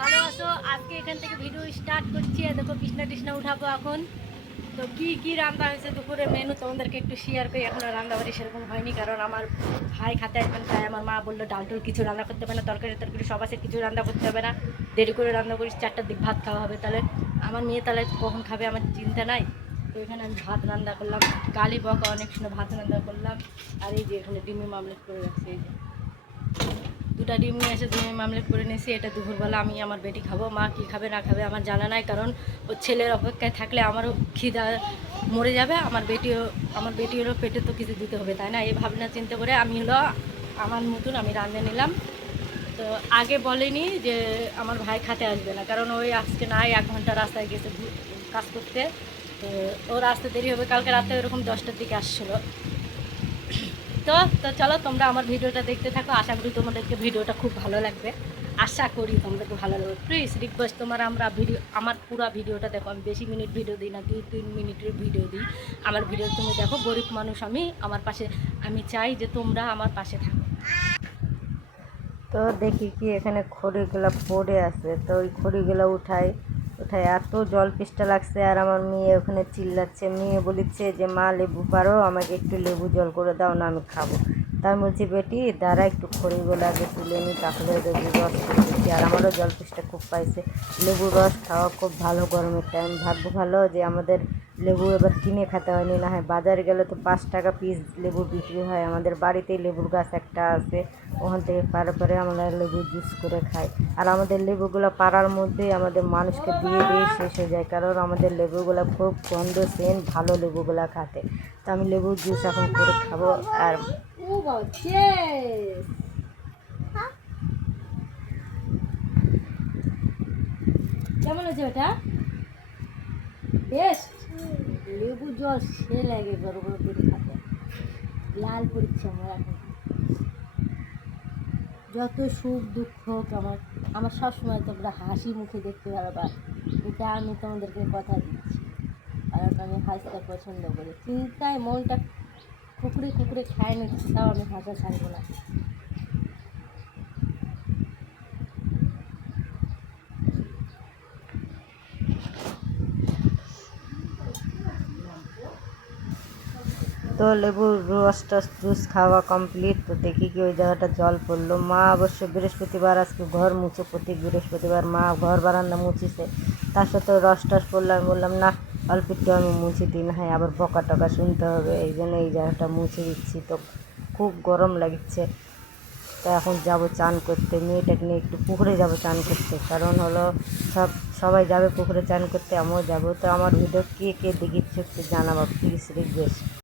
ভালো আছো? আজকে এখান থেকে ভিডিও স্টার্ট করছি। দেখো বিছনা টিছনা উঠাবো এখন। তো কি রান্না হয়েছে দুপুরে মেনু তোমাদেরকে একটু শেয়ার করি। এখন রান্না বাড়ি সেরকম হয়নি, কারণ আমার ভাই খাতে আসবেন, তাই আমার মা বললো ডাল টুল কিছু রান্না করতে হবে না, তরকারি তরকারি সব আছে, কিছু রান্না করতে হবে না, দেরি করে রান্না করিস, 4টার দিক ভাত খাওয়া হবে। তাহলে আমার মেয়ে তাহলে কখন খাবে আমার চিন্তা নাই। তো এখানে আমি ভাত রান্না করলাম, কালি বকা অনেক সময় ভাত রান্না করলাম। আর এই যে এখানে ডিমের মামলেট করে রাখছি, এই যে দুটা ডিম নিয়ে এসে ডিমের মামলেট করে নিয়েছি। এটা দুপুরবেলা আমি আমার বেটি খাবো, মা কী খাবে না খাবে আমার জানা নাই, কারণ ও ছেলের অপেক্ষায় থাকলে আমারও খিদা মরে যাবে, আমার বেটিরও পেটে তো কিছু দিতে হবে, তাই না? এই ভাবনা চিন্তা করে আমি আমার মতন আমি রাঁধে নিলাম। তো আগে বলেনি যে আমার ভাই খাতে আসবে না, কারণ ওই আজকে নাই, 1 ঘন্টা রাস্তায় গেছে কাজ করতে। তো ওর আসতে দেরি হবে, কালকে রাতে ওরকম 10টার দিকে আসছিলো। তো তো চলো তোমরা আমার ভিডিওটা দেখতে থাকো, আশা করি তোমাদেরকে ভিডিওটা খুব ভালো লাগবে, আশা করি তোমাদেরকে ভালো লাগবে। প্লিজ রিকোয়েস্ট, আমার পুরো ভিডিওটা দেখো। আমি বেশি মিনিট ভিডিও দিই না, 2-3 মিনিটের ভিডিও দিই। আমার ভিডিও তুমি দেখো, গরিব মানুষ আমি, আমার পাশে আমি চাই যে তোমরা আমার পাশে থাকো। তো দেখি কি এখানে খড়িগুলো পড়ে আছে, তো ওই খড়িগুলো উঠাই এত জল পিষ্টা লাগছে। আর আমার মেয়ে ওখানে চিল্লাচ্ছে, মেয়ে বলিচ্ছে যে মা লেবু পারো, আমাকে একটু লেবু জল করে দাও না, আমি খাবো। তাই বলছি বেটি দাঁড়া, একটু খড়িগুলো আগে তুলে নিই, তাহলে লেবুর রস করে দিচ্ছি। আর আমারও জল পিষ্টা খুব পাইছে, লেবুর রস খাওয়া খুব ভালো গরমের টাইম। ভাগ্য ভালো যে আমাদের লেবু এবার কিনে খেতে হয়নি, না হয় বাজারে গেলে তো 5 টাকা পিস লেবু বিক্রি হয়। আমাদের বাড়িতেই লেবুর গাছ একটা আছে, ওখান থেকে পারে আমরা লেবু জুস করে খাই। আর আমাদের লেবুগুলো পাড়ার মধ্যেই আমাদের মানুষকে দিয়ে দিয়ে শেষ হয়ে যায়, কারণ আমাদের লেবুগুলো খুব গন্ধ সেন্ট, ভালো লেবুগুলো খাতে। তো আমি লেবুর জুস এখন করে খাবো। আর কেমন আছে ওটা? টেস্ট লেবু জল সে লাগে গরম গরম করে খাতে, লাল পড়ছে আমার এখন। যত সুখ দুঃখ হোক, আমার সবসময় তোমরা হাসি মুখে দেখতে পারবা, এটা আমি তোমাদেরকে কথা দিচ্ছি। কারণ আমি হাসতে পছন্দ করি, চিন্তায় মনটা কুকুরে কুকুরে খায় নিচ্ছে, তাও আমি হাসা ছাড়বো না। তো লেবুর রসটা জুস খাওয়া কমপ্লিট। তো দেখি কি ওই জায়গাটা জল পড়লো। মা অবশ্য বৃহস্পতিবার আজকে ঘর মুছে, প্রতি বৃহস্পতিবার মা ঘর বারান্দা মুছিছে, তার সাথে রস টস পড়লো। আমি বললাম না, অল্প একটু আমি মুছে দিই, না হয় আবার বকা টকা শুনতে হবে, এই জন্য এই জায়গাটা মুছে দিচ্ছি। তো খুব গরম লাগছে। তা এখন যাব চান করতে, মেয়েটাকে নিয়ে একটু পুকুরে যাব চান করতে, কারণ হলো সবাই যাবে পুকুরে চান করতে, আমিও যাবো। তো আমার ভিডিও কে কে দেখিচ্ছ একটু জানাবো প্লিজ, রিকোয়েস্ট।